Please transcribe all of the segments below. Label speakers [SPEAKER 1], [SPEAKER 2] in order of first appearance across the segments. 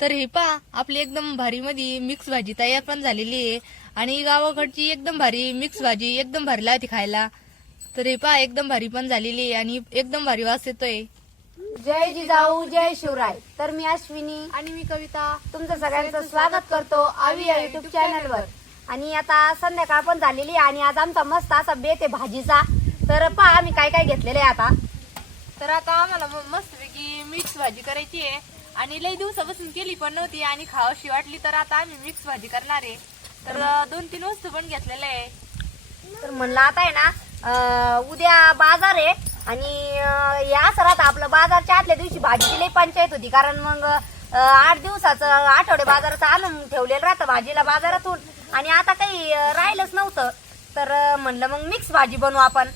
[SPEAKER 1] तर हे पहा आपली एकदम भारी मध्ये मिक्स भाजी तयार पण झालेली आहे. आणि गावाकडची एकदम भारी मिक्स भाजी एकदम भारी लागते खायला. तर हे पहा एकदम भारी पण झालेली आहे आणि एकदम भारी वास येतोय.
[SPEAKER 2] जय जिजाऊ जय शिवराय. तर मी अश्विनी.
[SPEAKER 1] आणि मी कविता.
[SPEAKER 2] तुमचं सगळ्यांचं स्वागत करतो आवी या युट्यूब चॅनलवर आणि आता संध्याकाळ पण झालेली आहे आणि आज आमचा मस्त असा बेत आहे भाजीचा. तर पहा आम्ही काय काय घेतलेलं आहे आता?
[SPEAKER 1] तर आता आम्हाला मस्तपैकी मिक्स भाजी करायची आहे. आणि लई दिवसापासून केली पण नव्हती आणि खावाशी वाटली तर आता आम्ही मिक्स भाजी करणार आहे. तर दोन तीन वस्तू पण घेतलेल्या आहे.
[SPEAKER 2] तर म्हणलं आता आहे ना उद्या बाजार आहे आणि या सरात असं राहतं आपलं बाजारच्या आदल्या दिवशी भाजीची लई पंचायत होती. कारण मग आठ दिवसाचं आठवडे बाजाराचं आणून ठेवलेलं राहतं भाजीला बाजारातून. आणि आता काही राहिलंच नव्हतं. तर म्हणलं मग मिक्स भाजी बनवू आपण.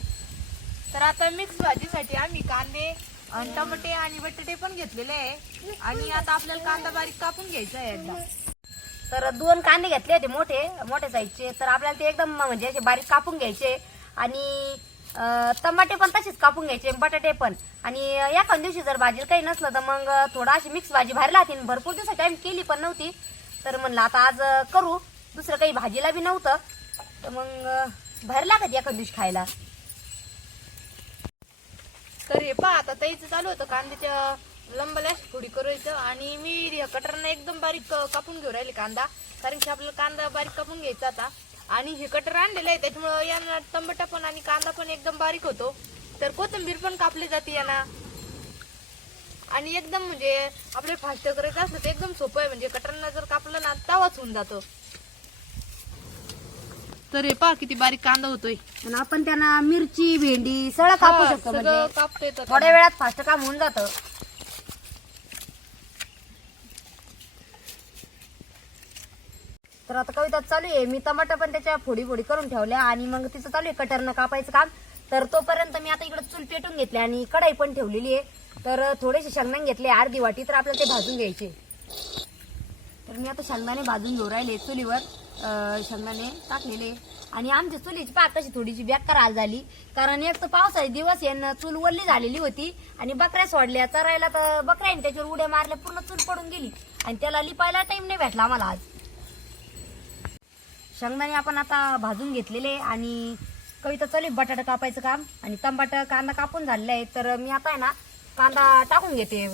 [SPEAKER 1] तर आता मिक्स भाजीसाठी आम्ही कांदे आणि टमाटे आणि बटाटे पण घेतलेले आहे. आणि आता आपल्याला कांदा बारीक कापून घ्यायचा आहे एकदा.
[SPEAKER 2] तर दोन कांदे घेतले होते मोठे मोठे साईजचे तर आपल्याला ते एकदम म्हणजे असे बारीक कापून घ्यायचे. आणि टमाटे पण तसेच कापून घ्यायचे बटाटे पण. आणि एखाद्या दिवशी जर भाजीला काही नसलं तर मग थोडं अशी मिक्स भाजी बाहेर लागते भरपूर दिवसाची आम्ही केली पण नव्हती. तर म्हणलं आता आज करू. दुसरं काही भाजीला बी नव्हतं. तर मग अं, बाहेर लागत एखाद्या दिवशी खायला.
[SPEAKER 1] तर हे पहा आता ताईचं चालू होतं कांद्याच्या लंबाला थोडी करायचं आणि मी कटरनं एकदम बारीक कापून घेऊ राहिले कांदा कारण की आपल्याला कांदा बारीक कापून घ्यायचा आता. आणि हे कटर आणलेलं आहे त्याच्यामुळं यांना टमाटा पण आणि कांदा पण एकदम बारीक होतो. तर कोथिंबीर पण कापली जाते यांना. आणि एकदम म्हणजे आपले फास्ट करायचं असलं तर एकदम सोपं आहे म्हणजे कटरनं जर कापलं ना तवाच होऊन जातो. तर हे पहा किती बारीक कांदा होतोय.
[SPEAKER 2] आणि आपण त्यांना मिरची भेंडी सगळं कापू
[SPEAKER 1] हा,
[SPEAKER 2] शकतो
[SPEAKER 1] सगळं
[SPEAKER 2] म्हणजे
[SPEAKER 1] कापता येतं
[SPEAKER 2] थोड्या वेळात फास्ट काम होऊन जातं. तर आता कविता चालू आहे. मी टमाटर पण त्याच्या फोडी फोडी करून ठेवल्या आणि मग तिचं चालू आहे कटरनं कापायचं काम. तर तोपर्यंत मी आता इकडे चूल पेटून घेतली आणि कढाई पण ठेवलेली आहे. तर थोडेसे शेंगदाणे घेतले अर्धी वाटी तर आपल्याला ते भाजून घ्यायचे. तर मी आता शेंगदाणे भाजून घेऊ राहिले चुलीवर. शेंगदाणे टाकलेले. आणि आमच्या चुलीची पाक कशी थोडीशी बेकार आज झाली. कारण एक तर पावसाळी दिवस आहे चूल वल्ली झालेली होती. आणि बकऱ्या सोडल्या चरायला तर बकऱ्याने त्याच्यावर उड्या मारल्या पूर्ण चूल पडून गेली. आणि त्याला लिपायला टाइम नाही भेटला आम्हाला आज. शेंगदाणे आपण आता भाजून घेतलेले आणि कविता चालू बटाटा कापायचं काम. आणि तंबाट कांदा कापून झालेला आहे. तर मी आता आहे ना कांदा टाकून घेते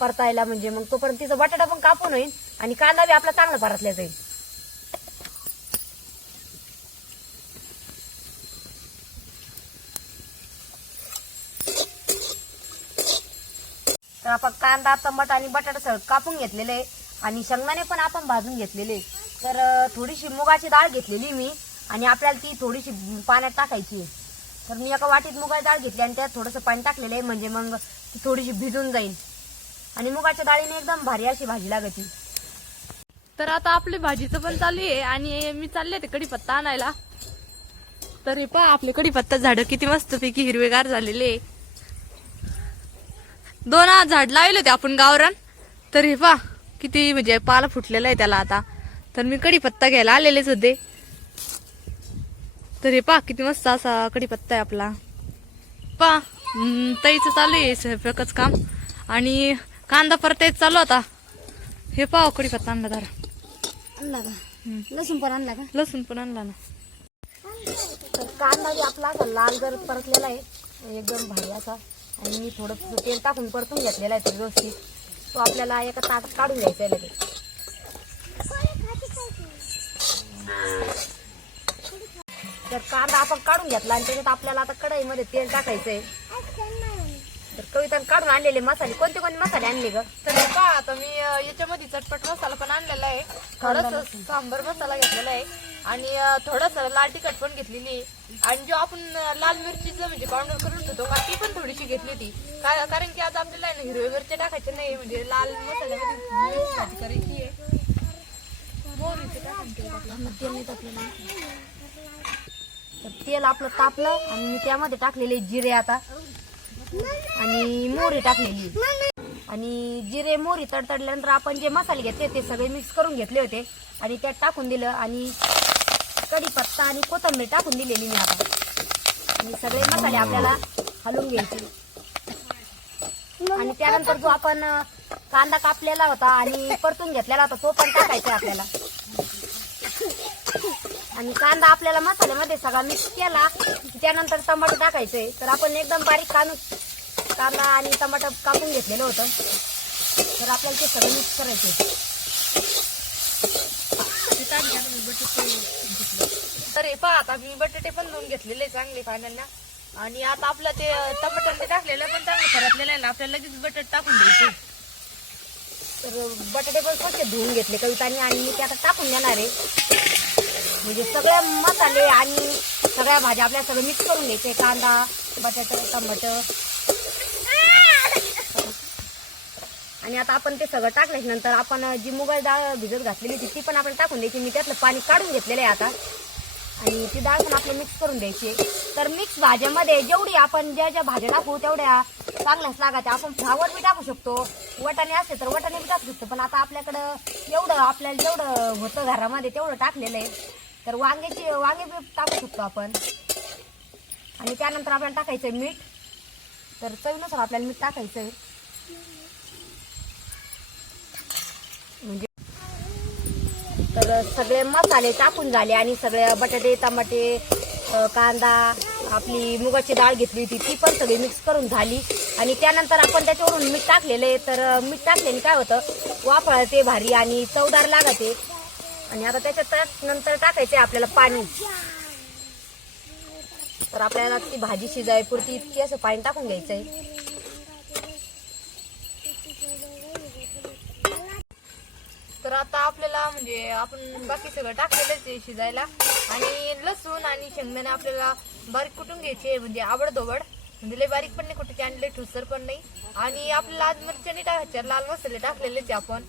[SPEAKER 2] परतायला म्हणजे. मग तोपर्यंत तिचं बटाटा पण कापून होईल आणि कांदा बी आपला चांगला परतल्या जाईल. तर आपण कांदा टमाटा आणि बटाटा सगळं कापून घेतलेले आहे. आणि शेंगदाणे पण आपण भाजून घेतलेले तर थोडीशी मुगाची डाळ घेतलेली मी. आणि आपल्याला ती थोडीशी पाण्यात टाकायची आहे. तर मी एका वाटीत मुगाची डाळ घेतली आणि त्यात थोडंसं पाणी टाकलेलं आहे. म्हणजे मग ती थोडीशी भिजून जाईल. आणि मुगाच्या डाळीने एकदम भारी अशी भाजी लागते.
[SPEAKER 1] तर आता आपली भाजीचं पण चालू आहे. आणि मी चालले ते कढीपत्ता आणायला. तर हे पहा आपले कढीपत्ता झाडं किती मस्त पैकी हिरवेगार झालेले आहे. दोन झाड लावले होते आपण गावरान. तर हे पहा किती म्हणजे पाला फुटलेला आहे त्याला आता. तर मी कढीपत्ता घ्यायला आलेलेच होते. तर हे पहा किती मस्त असा कढीपत्ता आहे आपला. पहा ताईचं चालू आहे स्वयंपाकच काम. आणि कांदा परतायच चालू आता. हे पाव कढीपत्ता आणला हम्म.
[SPEAKER 2] लसूण पण आणला का?
[SPEAKER 1] लसूण पण आणला ना.
[SPEAKER 2] तर कांदा आपला लाल जर परतलेला आहे. एकदम भारी असा. आणि मी थोडं तेल टाकून परतून घेतलेला आहे तो व्यवस्थित. तो आपल्याला एका ताटात काढून घ्यायचा आहे लगेच. तर कांदा आपण काढून घेतला आणि त्याच्यात आपल्याला आता कढईमध्ये तेल टाकायचं आहे. तर कविताने काढून आणलेले मसाले. कोणते कोणते मसाले आणले ग?
[SPEAKER 1] तर पहा आता मी याच्यामध्ये चटपट मसाला पण आणलेला आहे. थोडस सांबर मसाला घेतलेला आहे. आणि थोडस लाल तिखट पण घेतलेली आणि जो आपण लाल मिरचीचं म्हणजे पावडर करून ठेवतो का ती पण थोडीशी घेतली होती. का- कारण की आता आपल्याला ना हिरवे मिरच्या टाकायचे नाही म्हणजे लाल मसाल्यामध्ये भाजी करायची आहे. मोहरीचे
[SPEAKER 2] तेल टाकलं तर तेल आपलं तापलं आणि मी त्यामध्ये टाकलेले जिरे आता. आणि मोहरी टाकलेली. आणि जिरे मोहरी तडतडल्यानंतर आपण जे मसाले घेतले ते सगळे मिक्स करून घेतले होते. आणि त्यात टाकून दिलं आणि कढीपत्ता आणि कोथिंबीर टाकून दिलेली मी आता. आणि सगळे मसाले आपल्याला हलवून घ्यायचे. आणि त्यानंतर जो आपण कांदा कापलेला होता आणि परतून घेतलेला होता तो पण टाकायचा आहे आपल्याला. आणि कांदा आपल्याला मसाल्यामध्ये सगळा मिक्स केला की त्यानंतर टमाटर टाकायचंय तर आपण एकदम बारीक कांदा कांदा आणि टमाटर कापून घेतलेलं होतं. तर आपल्याला ते सगळं मिक्स करायचं
[SPEAKER 1] तर हे पहा आता मी बटाटे पण धुवून घेतलेले चांगले पाण्याला आणि आता आपलं ते टमाटर ते टाकलेलं पण चांगलं परतलेलं आहे ना आपल्याला लगेच बटाटे टाकून द्यायचे.
[SPEAKER 2] तर बटाटे पण स्वच्छ धुवून घेतले. कवितानी आणि मी ते आता टाकून देणार आहे. म्हणजे सगळे मसाले आणि सगळ्या भाज्या आपल्या सगळं मिक्स करून घ्यायचे. कांदा बटाटा टमाटर. आणि आता आपण ते सगळं टाकल्याच्या नंतर आपण जी मुगाची डाळ भिजत घातलेली होती ती पण आपण टाकून द्यायची. मी त्यातलं पाणी काढून घेतलेलं आहे आता. आणि ती डाळ पण आपली मिक्स करून द्यायची तर मिक्स भाज्यामध्ये जेवढी आपण ज्या ज्या भाज्या टाकू तेवढ्या चांगल्याच लागायच्या. आपण फ्लावर बी टाकू शकतो. वटाणे असते तर वटाणे बी टाकू शकतो. पण आता आपल्याकडं एवढं आपल्याला जेवढं होतं घरामध्ये तेवढं टाकलेलं आहे. तर वांग्याची वांगे बी टाकू शकतो आपण. आणि त्यानंतर आपल्याला टाकायचं मीठ. तर चवीनुसार आपल्याला मीठ टाकायचं आहे म्हणजे तर सगळे मसाले टाकून झाले आणि सगळे बटाटे टमाटे कांदा आपली मुगाची डाळ घेतली होती ती पण सगळी मिक्स करून झाली. आणि त्यानंतर आपण त्याच्यावरून मीठ टाकलेलं आहे. तर मीठ टाकल्याने काय होतं वाफळते भारी आणि चवदार लागते. आणि आता त्याच्यात नंतर टाकायचं आहे आपल्याला पाणी. तर आपल्याला ती भाजी शिजाय पुरती इतकी असं पाणी टाकून घ्यायचं आहे
[SPEAKER 1] तर आता आपल्याला म्हणजे आपण बाकी सगळं टाकलेलंच आहे शिजायला. आणि लसूण आणि शेंगदाणे आपल्याला बारीक कुटून घ्यायचे म्हणजे आवडदोबड म्हणजे लय बारीक पण नाही कुठे आणि लय ठुसर पण नाही. आणि आपल्याला आज मिरच्याने टाकायच्या लाल मसाले टाकलेलेच आहे आपण.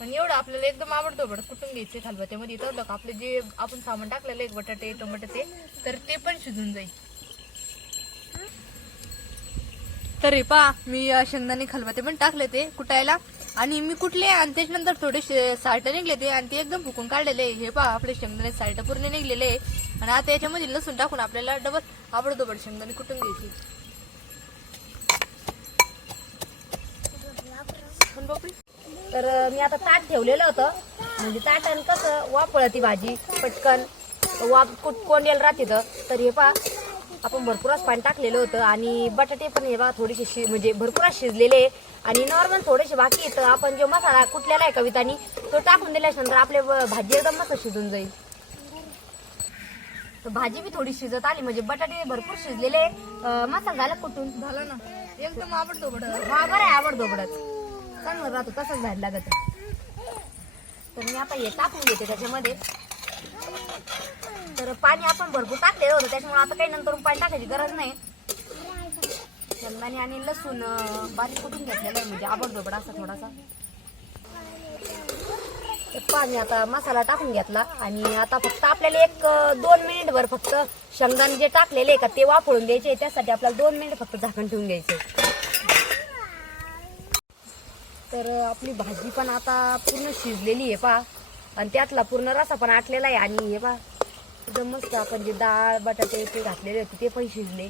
[SPEAKER 1] पण एवढं आपल्याला एकदम आवडदोबड कुटून घ्यायचे खालबत्यामध्ये तर लोक आपले जे आपण सामान टाकलेलं एक बटाटे टोमॅटो ते तर ते पण शिजून जाईल. तर पा मी शेंगदाणे खलबते पण टाकले ते कुटायला. आणि मी कुठले आणि त्याच्यानंतर थोडेसे साल्ट निघले ते आणि ते एकदम फुकून काढलेले. हे पहा आपले शेंगदाणे साल्ट पूर्ण निघलेले. आहे. आणि आता याच्यामध्ये लसूण टाकून आपल्याला डबल आवडदोबड शेंगदाणे कुटून घ्यायची.
[SPEAKER 2] तर मी आता ताट ठेवलेलं होतं. म्हणजे ताटानं कसं वापळती भाजी पटकन. वाप कुट कोंडेल राहते तर हे पहा आपण भरपूरच पाणी टाकलेलं होतं आणि बटाटे पण हे बा थोडेसे शि म्हणजे भरपूरच शिजलेले. आणि नॉर्मल थोडेसे बाकी. तर आपण जो मसाला कुटलेला आहे कवितानी तो टाकून दिल्याच्या नंतर आपले भाजी एकदम मस्त शिजून जाईल. तर भाजी बी थोडी शिजत आली म्हणजे बटाटे भरपूर शिजलेले मसाला झाला कुठून?
[SPEAKER 1] झालं ना. एकदम आवडदोबड
[SPEAKER 2] हा बरं आहे आवड दोबडच चांगलं राहतो तसंच झाड लागत तर मी आता हे टाकून घेते त्याच्यामध्ये. तर पाणी आपण भरपूर टाकलेलं होतं त्याच्यामुळे आता काही नंतर पाणी टाकायची गरज नाही. शेंगदाणे आणि लसूण बारीक कुठून घेतलेलं आहे म्हणजे आवड असा थोडासा. पाणी आता मसाला टाकून घेतला आणि आता फक्त आपल्याला एक दोन मिनिट भर फक्त शेंगदाणे जे टाकलेले आहे का ते वापरून द्यायचे. त्यासाठी आपल्याला दोन मिनिट फक्त झाकण ठेवून द्यायचे तर आपली भाजी पण आता पूर्ण शिजलेली आहे पा आणि त्यातला पूर्ण रसा पण आटलेला आहे. आणि हे बा एकदम मस्त आपण जे डाळ बटाटे ते घातलेले होते ते पण शिजले.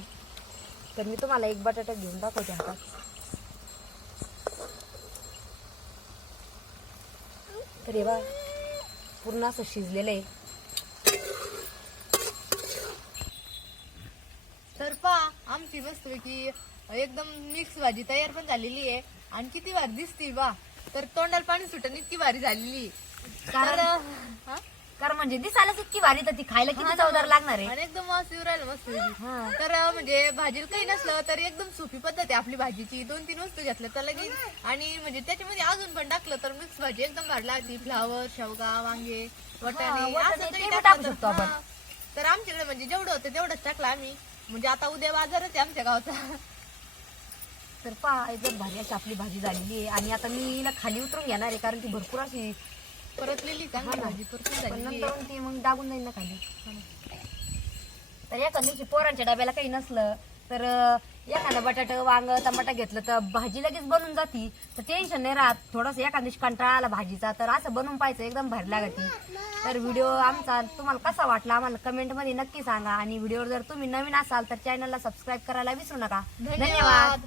[SPEAKER 2] तर मी तुम्हाला एक बटाटा घेऊन दाखवते आता. तर हे बा पूर्ण असं शिजलेलं आहे.
[SPEAKER 1] तर पा आमची मस्तपैकी एकदम मिक्स भाजी तयार पण झालेली आहे. आणि किती वार दिसते बा. तर तोंडाला पाणी सुटून इतकी भारी झालेली
[SPEAKER 2] कारण-
[SPEAKER 1] हा?
[SPEAKER 2] म्हणजे दिसायलाच इतकी भारी तर ती खायला किती चवदार लागणार आहे
[SPEAKER 1] आणि एकदम वास येऊ राहिला मस्त
[SPEAKER 2] हा.
[SPEAKER 1] तर अं, म्हणजे भाजीला काही नसलं तर एकदम सोपी पद्धत आहे आपली भाजीची दोन तीन वस्तू घेतल्या तर लगेच आणि म्हणजे त्याच्यामध्ये अजून पण टाकलं तर मिक्स भाजी एकदम भारी लागते फ्लावर शेवगा वांगे वटाणे
[SPEAKER 2] वटाणे
[SPEAKER 1] असं
[SPEAKER 2] ते
[SPEAKER 1] काही
[SPEAKER 2] बी
[SPEAKER 1] टाकलं
[SPEAKER 2] टाकू
[SPEAKER 1] तर-
[SPEAKER 2] आपण.
[SPEAKER 1] हा. तर आमच्याकडे म्हणजे जेवढं होतं तेवढंच टाकलं आम्ही म्हणजे आता उद्या बाजारच आहे आमच्या गावचा
[SPEAKER 2] तर पहा एकदम भारी अशी आपली भाजी झालेली आहे. आणि आता मी हिला खाली उतरून घेणार आहे कारण ती भरपूर अशी
[SPEAKER 1] परतलेली
[SPEAKER 2] ना.
[SPEAKER 1] भाजी परतून
[SPEAKER 2] पण
[SPEAKER 1] झालेली आहे.
[SPEAKER 2] नंतर ती मग दाबून जाईल ना खाली. तर एखाद्या दिवशी पोरांच्या डब्याला काही नसलं तर अं, एखादं बटाट वांग टमाटा घेतलं तर भाजी लगेच बनून जाती. तर टेन्शन नाही राहत. थोडंसं एखाद्या दिवशी कंटाळा आला भाजीचा तर असं बनवून पाहायचं एकदम भारी लागती. तर व्हिडिओ आमचा तुम्हाला कसा वाटला आम्हाला कमेंटमध्ये नक्की सांगा. आणि व्हिडिओ जर तुम्ही नवीन असाल तर चॅनलला सबस्क्राईब करायला विसरू नका.
[SPEAKER 1] धन्यवाद.
[SPEAKER 2] धन्यवाद.